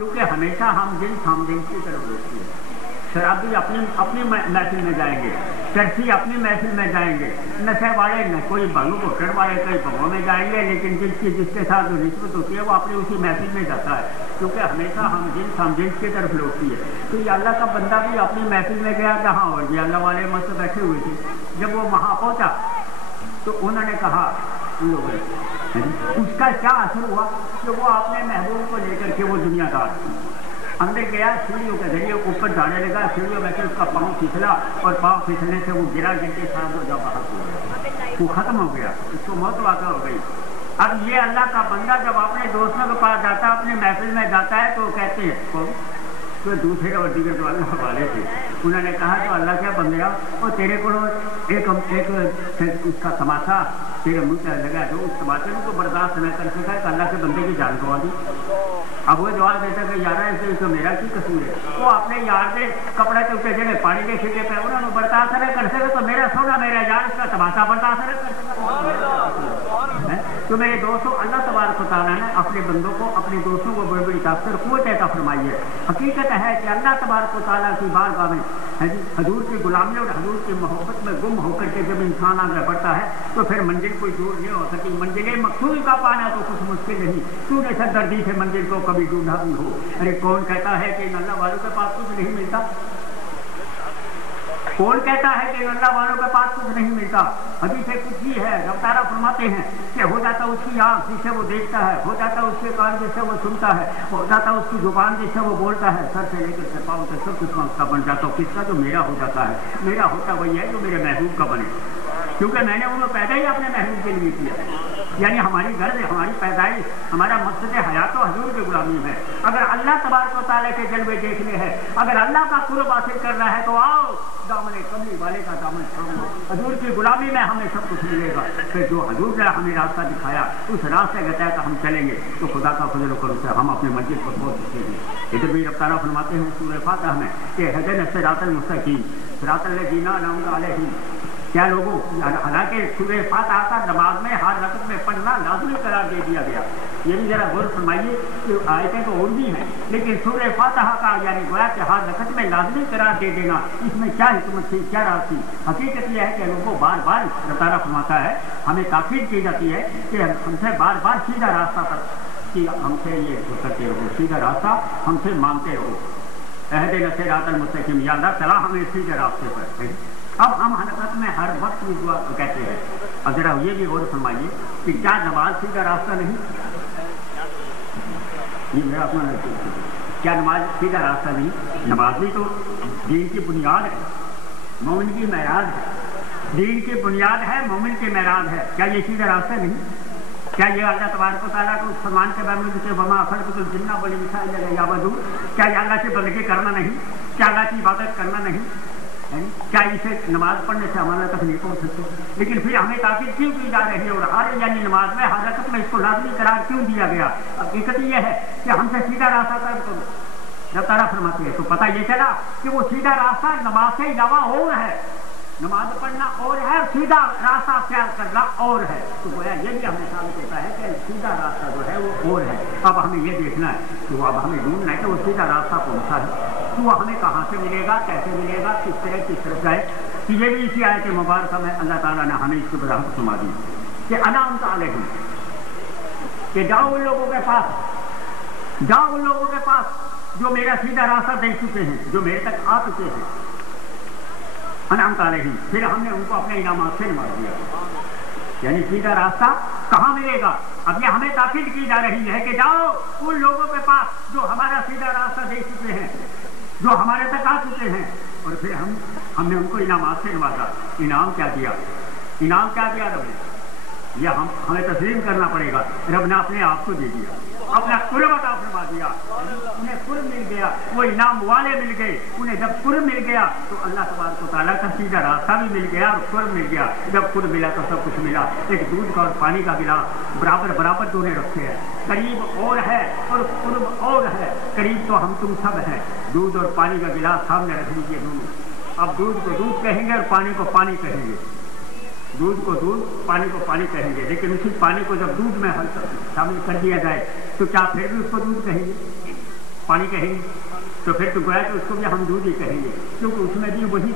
क्योंकि हमेशा हम जिन की तरफ होती है। शराबी अपनी महफिल में जाएंगे, चर्ची अपनी महफिल में जाएंगे, नशे वाले न कोई भालू घोटन वाले कई भवों में जाएंगे, लेकिन जिसके साथ जो निस्बत होती है वो अपनी उसी महफिल में जाता है। क्योंकि हमेशा हम जिन की तरफ लौटती है। तो ये अल्लाह का बंदा भी अपनी महफिल में गया जहाँ, और ये अल्लाह वाले मस्त बैठे हुए थे। जब वो वहाँ पहुँचा तो उन्होंने कहा उन लोगों ने, उसका क्या असर हुआ कि वो अपने महबूब को लेकर के वो दुनियादार अंदर गया, सीढ़ियों के जरिए ऊपर जाने लगा, सीढ़ियों में से उसका पाँव फिसला और पाँव फिसलने से वो गिरा, गिरते साथ हो जा बाहर हो गया, वो खत्म हो गया, उसको मौत वाक़ हो गई। अब ये अल्लाह का बंदा जब अपने दोस्तों के पास जाता है, अपनी महफिल में जाता है, तो कहते हैं तो दूसरे और दीगर जो अल्लाह वाले थे उन्होंने कहा तो अल्लाह क्या बंदया, और तेरे को एक उसका तमाशा तेरे मुँह से लगा, जो उस तमाशे को बर्दाश्त न कर सका कि अल्लाह के बंदे की जान गवा दी। अब वो जवाब देता कि यार ऐसे तो मेरा की कसूर है, वो अपने यार के कपड़े के ऊपर जगह पानी के छिटे पे उन्होंने बर्दाश्त न कर सके, तो मेरा सोना मेरा यार इसका तमाशा बर्दाश्त न कर सका। तो मेरे दोस्तों, अल्लाह तबारक व तआला ने अपने बंदों को, अपने दोस्तों को बड़ी बड़ी ताकत और कुव्वत अता फरमाई है। हकीकत है कि अल्लाह तबारक व तआला की बारगाह में हजूर की गुलामी और हजूर की मोहब्बत में गुम होकर के जब इंसान आगे बढ़ता है तो फिर मंजिल कोई दूर नहीं हो सकती। मंजिल मकसूद का पाना तो कुछ मुश्किल नहीं, तूने सरदर्दी से मंजिल को कभी ढूंढा भी हो। अरे कौन कहता है कि अल्लाह वालों के पास कुछ नहीं मिलता? कौन कहता है कि अल्लाह वालों के पास कुछ नहीं मिलता? हदीस से कुछ ही है, रब ताला फरमाते हैं कि हो जाता उसकी आँख जिससे वो देखता है, हो जाता उसके कान जिससे वो सुनता है, हो जाता उसकी जुबान जिससे वो बोलता है, सर से लेकर सर पाँव तक सब कुछ उसका बन जाता। किसका? जो मेरा हो जाता है। मेरा होता वही है जो मेरे महबूब का बने, क्योंकि मैंने उन्हें पैदा ही अपने महबूब के लिए किया। यानी हमारी गर्ज, हमारी पैदाइश, हमारा मकसद हयात हजूर की गुलामी है। अगर अल्लाह तबारक व तआला के जलवे देखने हैं, अगर अल्लाह का कुर्ब हासिल करना है, तो आओ दामन कमली वाले का दामन थामो। हजूर की गुलामी में हमें सब कुछ मिलेगा। फिर जो हजूर ने हमें रास्ता दिखाया उस रास्ते के तहत हम चलेंगे तो खुदा का फजल करो से हम अपनी मंजिल पर पहुँच सकते हैं। इधर भी रब ताला फरमाते हैं सूरह फातिहा में कि हदन सिरातल मुस्तकीम सिरातल लज़ीना अनअमता अलैहिम। क्या लोगों, हालांकि सूरह फातिहा का नमाज में हर रकत में पढ़ना लाजमी करार दे दिया गया। ये भी जरा गौर फरमाइए कि आयतें तो और भी हैं, लेकिन सूरह फातिहा का यानी गोया कि हर रकत में लाजमी करार दे देना, इसमें क्या हिकमत थी, क्या राज थी? हकीकत यह है कि लोगों बार बार अल्लाह ताला फरमाता है, हमें ताकीद की जाती है कि हमसे बार बार सीधा रास्ता कि हमसे ये करते रहो, सीधा रास्ता हमसे मांगते रहो। अहदिना सिरातल मुस्तकीम, या अल्लाह तआला हमें सीधे रास्ते पर। अब हम हरकत में हर वक्त ये दुआ कहते हैं। अब जरा ये भी गौर फरमाइए कि क्या नमाज सीधा रास्ता नहीं? ये मेरा अपना क्या नमाज सीधा रास्ता नहीं? नमाज भी तो दीन की बुनियाद है, मोमिन की मेराज है। दीन की बुनियाद है, मोमिन की मेराज है। क्या ये सीधा रास्ता नहीं? क्या ये अल्लाह तबारक व तआला को फरमान के बावजूद के वमा खलक़तुल जिन्ना वल इंसा इल्ला लियअबुदून, क्या ये अल्लाह की बंदगी करना नहीं? क्या अल्लाह की इबादत करना नहीं? क्या इसे नमाज पढ़ने से हमारा तक नहीं पहुँच सकते? लेकिन फिर हमें ताकीद क्यों की जा रही है, और हर यानी नमाज में हर रकत में इसको लाजमी करार क्यों दिया गया? हकीकत यह है कि हमसे सीधा रास्ता तय करो, जब तारा फरमाते हैं तो पता ये चला कि वो सीधा रास्ता नमाज से अलावा और है। नमाज पढ़ना और है, सीधा रास्ता अख्तियार करना और है। तो गोया ये भी हमें साबित होता है कि सीधा रास्ता जो है वो और है। अब हमें ये देखना है, तो अब हमें ढूंढना है कि वो सीधा रास्ता कौन सा है, तो वो हमें कहाँ से मिलेगा, कैसे मिलेगा, किस तरफ जाए। तो ये भी इसी आयत मुबारक में अल्लाह ताला ने हमें इसकी वजाहत फरमा दी कि अनअमता अलैहिम, कि जाओ उन लोगों के पास, जाओ उन लोगों के पास जो मेरा सीधा रास्ता दे चुके हैं, जो मेरे तक आ चुके हैं। अनअमता अलैहिम, फिर हमने उनको अपने इनामात से नवाज दिया। यानी सीधा रास्ता कहाँ मिलेगा? अब ये हमें ताकीद की जा रही है कि जाओ उन लोगों के पास जो हमारा सीधा रास्ता दे चुके हैं, जो हमारे तक आ चुके हैं। और फिर हमने उनको इनामात से नवाजा। इनाम क्या दिया? इनाम क्या दिया रब ने? यह हमें तस्लीम करना पड़ेगा। रब ने अपने आप को दे दिया, अपना कुर्ब अता फरमा दिया। उन्हें कुर्ब मिल गया, वो इनाम वाले मिल गए। उन्हें जब कुर्ब मिल गया तो अल्लाह तबारक व तआला का सीधा रास्ता भी मिल गया और कुर्ब मिल गया। जब कुर्ब मिला तो सब कुछ मिला। एक दूध का और पानी का गिलास बराबर बराबर दोनों रखे हैं। करीब और है और कुर्ब और है। करीब तो हम तुम सब हैं। दूध और पानी का गिलास सामने रख लीजिए दोनों। अब दूध को दूध कहेंगे और पानी को पानी कहेंगे। दूध को दूध, पानी को पानी कहेंगे। लेकिन उसी पानी को जब दूध में शामिल कर दिया जाए तो क्या फिर भी उसको दूध कहेंगे? پانی کہیں گے تو پھر تو گویا کہ اس کو بھی ہم دودھ ہی کہیں گے، کیونکہ اس میں بھی وہی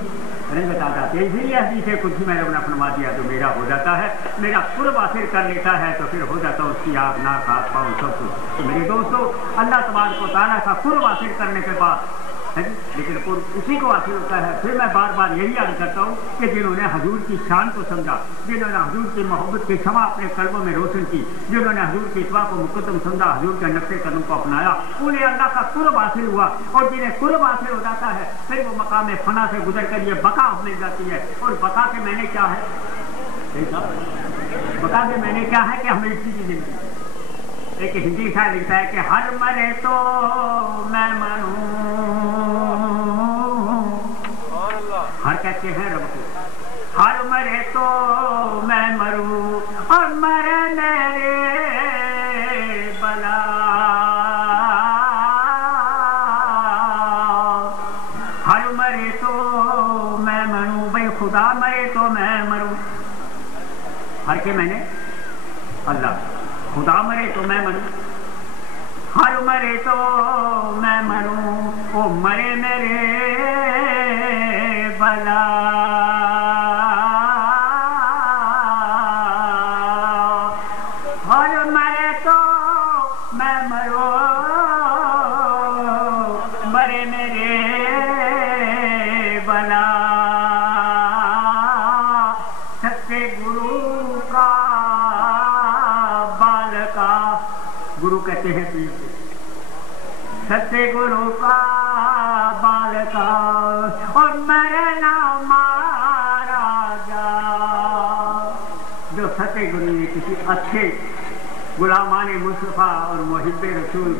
رنگت آ جاتی ہے. اسی لیے حدیث قدسی میں نے فرما دیا تو میرا ہو جاتا ہے، میرا قرب حاصل کر لیتا ہے تو پھر ہو جاتا ہے اس کی آنکھ ناک ہاتھ پاؤں سب کچھ. تو میرے دوستوں اللہ تبارک و تعالیٰ کا قرب حاصل کرنے کے بعد لیکن اسی کو حاصل ہوتا ہے. پھر میں بار بار یہی یاد کرتا ہوں کہ جنہوں نے حضور کی شان کو سمجھا، جنہوں نے حضور کی محبت کی شمع اپنے قلبوں میں روشن کی، جنہوں نے حضور کی اتباع کو مقدم سمجھا، حضور کے نقش قدم کو اپنایا، انہیں اللہ کا قرب حاصل ہوا. اور جنہیں قرب حاصل ہو جاتا ہے پھر وہ مقام فنا سے گزر کر یہ بقا مل جاتی ہے. اور بقا کے میں نے کیا ہے، بقا کے میں نے کیا ہے کہ ہمیشہ کی زندگی. ایک ہندی شاعر لکھتا ہے کہ ہر مرے تو میں مروں، ہر کہتے ہیں رب کو، ہر مرے تو میں مروں اور مرے میرے بلا، ہر مرے تو میں مروں. بھائی خدا مرے تو میں مروں، ہر کے میں نے اللہ، خدا مرے تو میں مروں، ہر مرے تو میں مروں، او مرے میرے بلا. ہر مرے تو میں مروں، مرے میرے بلا. سچے گرو کا بال کا، گرو کہتے ہیں پیر کو، سچے گرو کا بال کا اور میرے نام مارا جا. جو سچے گرو نے کسی اچھے غلامان مصطفیٰ اور محب رسول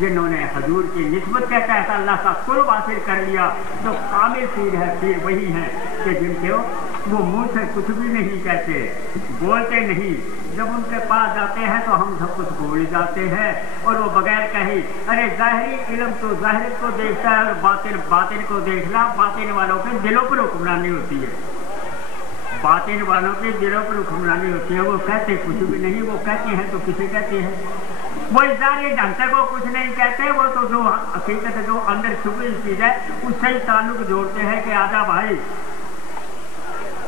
جنہوں نے حضور کی نسبت کے تحت اللہ کا قرب حاصل کر لیا، جو کامل پیر ہے، پیر وہی ہیں کہ جن کے وہ منہ سے کچھ بھی نہیں کہتے، بولتے نہیں. جب ان کے پاس جاتے ہیں تو ہم سب کچھ بھول جاتے ہیں اور وہ بغیر کہیں ارے ظاہری علم تو ظاہر کو دیکھتا ہے اور باطن باطن کو دیکھنا. باطن والوں کے دلوں پر حکمرانی ہوتی ہے، باطن والوں کے دلوں پر حکمرانی ہوتی ہے. وہ کہتے کچھ بھی نہیں، وہ کہتے ہیں تو کسے کہتے ہیں، وہ ظاہری ڈھنگ سے وہ کچھ نہیں کہتے. وہ تو جو حقیقت جو اندر چھپی چیز ہے اس سے ہی تعلق جوڑتے ہیں کہ آجا بھائی،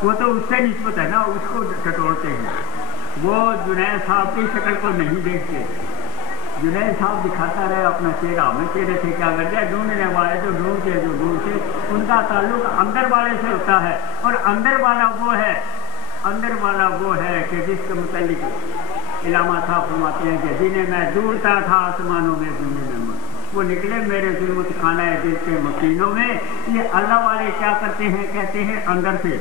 وہ تو اس سے نسبت ہے نا، اس کو ٹٹولتے ہیں. وہ جنید صاحب کی شکل کو نہیں دیکھتے. جنید صاحب دکھاتا رہے اپنا چہرہ، ہمیں چہرے سے کیا کرتے ہیں، ڈھونڈنے والے جو ڈھونڈتے ہیں، جو ڈھونڈتے ان کا تعلق اندر والے سے ہوتا ہے. اور اندر والا وہ ہے، اندر والا وہ ہے کہ جس کے متعلق علامہ صاحب فرماتے ہیں کہ جنہیں میں ڈھونڈتا تھا آسمانوں میں زمین میں، وہ نکلے میرے ظلمت خانہ دل کے مکینوں میں. یہ اللہ والے کیا کرتے ہیں، کہتے ہیں اندر سے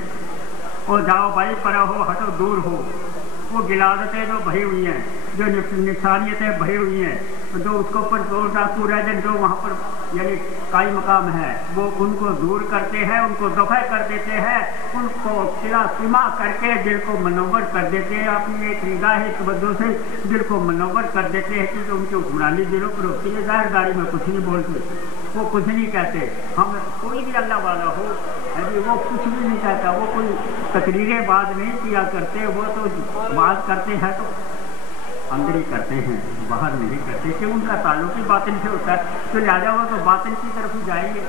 اور جاؤ بھائی پرا ہو، ہٹو دور ہو. وہ غلاظتیں جو بھری ہوئی ہیں، جو نقصانیتیں بھری ہوئی ہیں، جو اس کو پر زور ڈاکو رہ جو وہاں پر یعنی قائم مقام ہے، وہ ان کو دور کرتے ہیں، ان کو دفع کر دیتے ہیں، ان کو سلا سما کر کے دل کو منور کر دیتے ہیں. اپنی ایک نگاہ توجہ سے دل کو منور کر دیتے ہیں کیونکہ ان کی حکمرانی دلوں پر ہوتی ہے. ظاہر داری میں کچھ نہیں بولتے، وہ کچھ نہیں کہتے. ہم کوئی بھی اللہ والا ہو وہ کچھ بھی نہیں کہتا، وہ کوئی تقریریں بات نہیں کیا کرتے. وہ تو بات کرتے ہیں تو اندر ہی کرتے ہیں، باہر نہیں کرتے کہ ان کا تعلق ہی باطن سے ہوتا ہے. تو لہٰذا وہ تو باطن کی طرف ہی جائیں گے.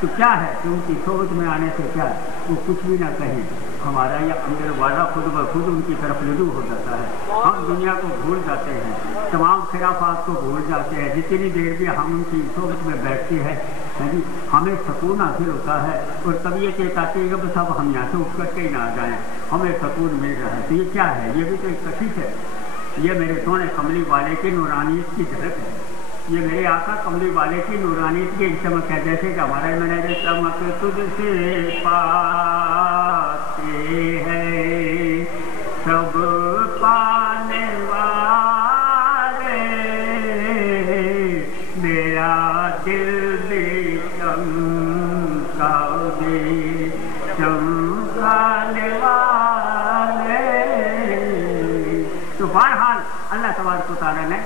تو کیا ہے کہ ان کی سوچ میں آنے سے کیا ہے، وہ کچھ بھی نہ کہیں، ہمارا یہ اندر والا خود بخود ان کی طرف رجوع ہو جاتا ہے. ہم دنیا کو بھول جاتے ہیں، تمام خرافات کو بھول جاتے ہیں. جتنی دیر بھی ہم ان کی صحبت میں بیٹھتے ہیں ہمیں سکون حاصل ہوتا ہے اور تب یہ کہتا کہ اب سب ہم یہاں سے اٹھ کر کے ہی نہ جائیں، ہمیں سکون مل رہا ہے. تو یہ کیا ہے، یہ بھی تو ایک کشش ہے. یہ میرے سونے کملی والے کی نورانیت کی جھلک ہے. یہ میرے آقا کملی والے کی نورانیت کی ایک چمک ہے. جیسے کہ ہمارے میں نے چمک تجھ سے پاتے ہیں سب پانے والے، میرا دل بھی چمکا دے چمکانے والے. تو بہرحال اللہ تبارک و تعالیٰ نے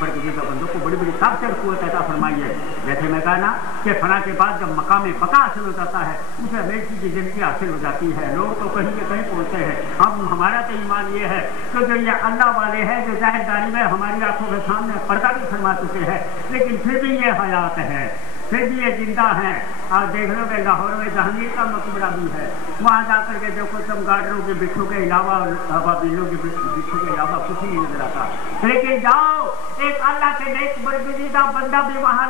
बरगजीदा बंदों को बड़ी बड़ी ताकत और कुव्वत अता फरमाई है। जैसे मैं कहा ना कि फना के बाद जब मकाम बका हासिल हो जाता है उसे हमेशा की जिंदगी हासिल हो जाती है। लोग तो कहीं के कहीं पहुँचते हैं। हम हमारा तो ईमान ये है कि जो ये अल्लाह वाले हैं जो जाहिरदारी में हमारी आंखों के सामने पर्दा भी फरमा चुके हैं, लेकिन फिर भी ये हयात है, फिर भी ये जिंदा हैं। आप देख लो कि लाहौर में जहांगीर का मकबरा भी है, वहाँ जाकर के देखो चमगादड़ों के बिच्छों के अलावा और अबाबीलों के बिच्छों के अलावा कुछ नहीं नजर आता। लेकिन जाओ एक अल्लाह के नेक बरगजीदा बंदा भी वहाँ